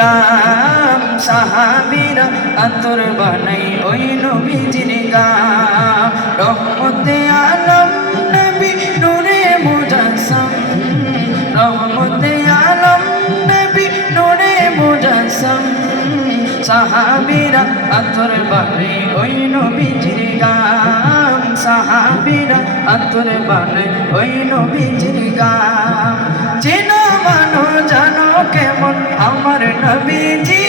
গাম সাহাবীরা আতর বানাই ওই নবীজির গাম রহমতে আলম নবী নূরে মুজাসসাম রহমতে আলম নবী নূরে মুজাসসাম সাহাবীরা আতর বানাই ওই নবীজির গাম সাহাবীরা আতর বানাই ওই নবীজির গাম চেনো মানো জানো কেমন আমার নবীজি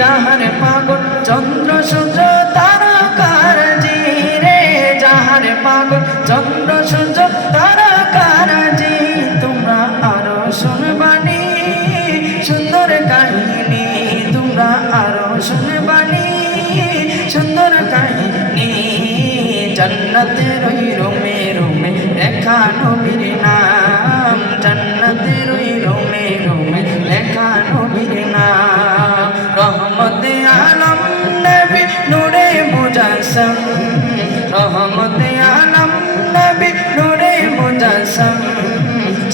যাহার পাগল চন্দ্র সূর্য তারকার জি রে যাহার পাগল চন্দ্র সূর্য তারকার জি তোমরা আরো শুনবানি সুন্দর কাহিনী তোমরা আরো শুনবানি সুন্দর কাহিনী জান্নাতের ওই রোমে রোমে লেখা নবীর নাম জান্নাতের ওই রোমে রোমে লেখা নবীর নাম রহমতে আলম নবী নূরে মুজাসসাম রহমতে আলম নবী নূরে মুজাসসাম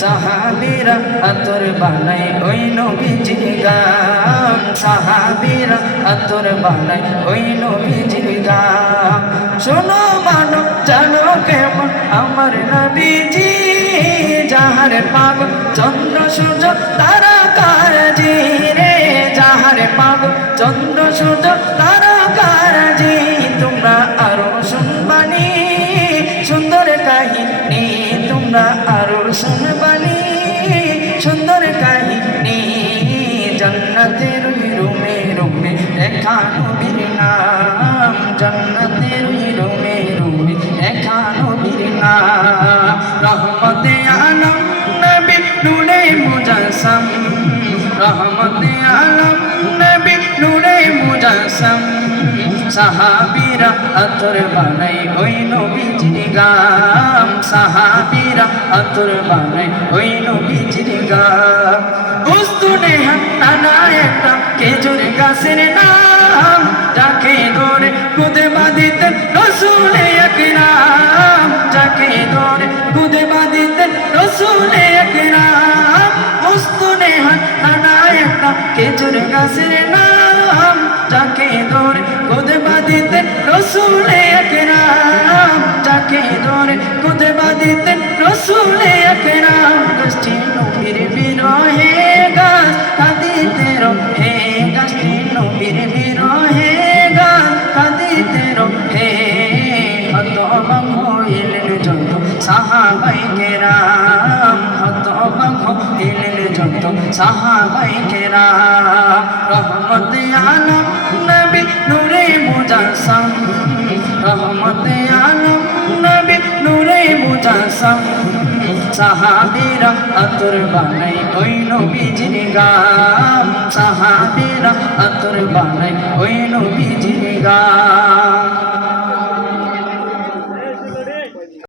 সাহাবীরা আতর বানাই ওই নবীজির গাম সাহাবীরা আতর বানাই ওই নবীজির গাম শোনো মানো জানো কেমন আমার নবীজি যাহার পাগল চন্দ্র সূর্য তারকার জি রে যাহার পাগল চন্দ্র সূর্য তারকার জি তোমরা আরো শুনবানি সুন্দর কাহিনী তোমরা আরো শুনবানি সুন্দর কাহিনী জান্নাতের রুমে রুমে লেখা নবীর নাম জান্নাতের রুমে রুমে লেখা নবীর নাম রহমতে আলম নবী নূরে মুজাসসাম রহমতে আলম নবী নূরে মুজাসসাম সাহাবীরা আতর বানাই ওই নবীজির গাম সাহাবীরা আতর বানাই ওই নবীজির গাম উস্তুনে হান্না একটা খেজুর গাছের নাম যাকে ধরে কুদে বাঁধিতেন রাসূলে আকরাম যাকে ধরে কুদে বাঁধিতেন রাসূলে আকরাম উস্তুনে হান্না একটা খেজুর গাছের নাম যাকে ধরে কুদে বাঁধিতেন রাসূলে আকরাম যাকে ধরে কুদে বাঁধিতেন রাসূলে আকরাম গাছটি নবীর বিরহে গাছ কাঁদিতে রহে গাছটি নবীর বিরহে গাছ কাঁদিতে রহে হতবাক হইলেন যত সাহাবায়ে কেরাম হতবাক হইলেন যত সাহাবায়ে কেরাম রহমতে আলম নবী নূরে মুজাসসাম রহমতে আলম নবী নূরে মুজাসসাম সাহাবীরা আতর বানাই ওই নবীজির গাম সাহাবীরা আতর বানাই ওই নবীজির গাম